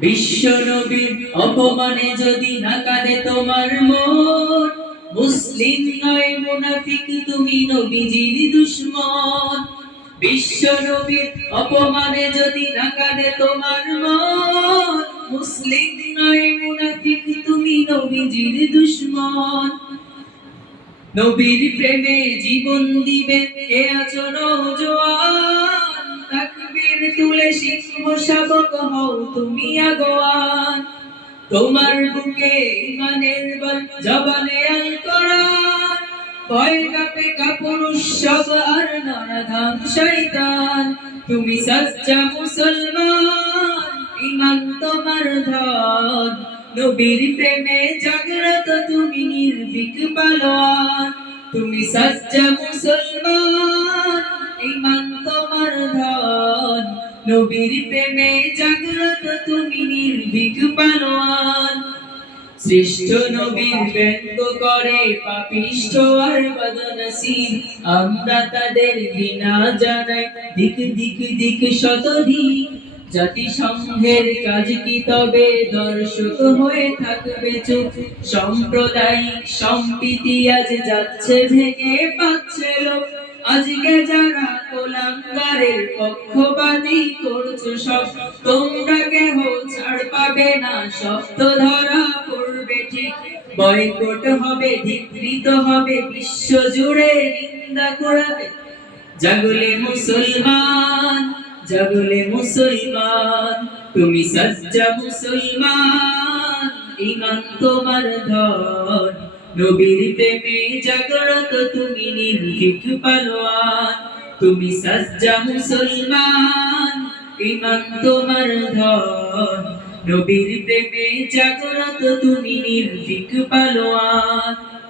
বিশ্ব নবীর অপমানে যদি না কাঁদে তোমার মন, মুসলিম নয় তুমি নবীজির দুশ্মন। বিশ্ব নবীর অপমানে যদি না কাঁদে তোমার মন, মুসলিম নয় তুমি নবীজির দুশ্মন। নবীর প্রেমে জীবন দিবে নওজোয়ান তাকবীর তুলে সিংহ শাবক হও তুমি আগোয়ান। তোমার বুকে ইমানের বল, জবানে আল কোরআন। ভয় কাপে কাপুরুষ সব আর নরধাম শয়তান। তুমি সচ্চা মুসলমান, ইমান তোমার ধন। নবীর প্রেমে জাগ্রত তুমি নির্ভীক পালোয়ান। তুমি সচ্চা মুসলমান নবীর প্রেমে জাগ্রত তুমি নির্ভীক পালোয়ান শ্রেষ্ঠ নবীর ব্যঙ্গ করে পাপিষ্ঠ আর আমরা তাদের জানাই, দিক দিক দিক জাতিসংঘের কাজ কি তবে দর্শক হয়ে থাকবে চুপ। সাম্প্রদায়িক সম্প্রীতি আজ যাচ্ছে ভেঙে পাচ্ছে লোক আজকে কোলাঙ্গারের পক্ষপাতী করছ সব। তোমরা কেহ ছাড় পাবে না শব্দ ধরা পড়বে ঠিক। বয়কট হবে, ধিকৃত হবে, বিশ্ব জুড়ে নিন্দা করাবে জাগলে মুসলমান জাগলে মুসলমান, তুমি সচ্চা মুসলমান, ইমান তোমার ধন। নবীর প্রেমে জাগরত তুমি নির্ভীক পালোয়ান। তুমি সজ্জা মুসলমান ইমান তোমার ধন। নবীর প্রেমে জাগরত তুমি নির্ভীক পালোয়ান।